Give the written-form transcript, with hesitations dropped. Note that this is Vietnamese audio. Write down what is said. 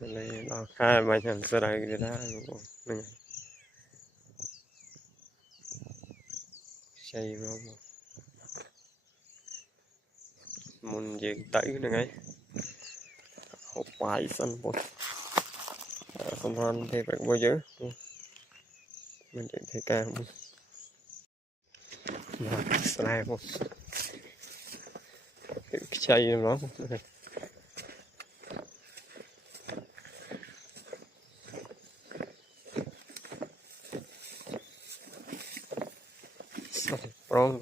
này nó khai mà chẳng sợ đại cái đó mình xây nó muốn gì tới nữa ngay hộp bài sân bột không hơn thì phải bao giờ mình chỉ thấy càng mà sai một cái xây nó wrong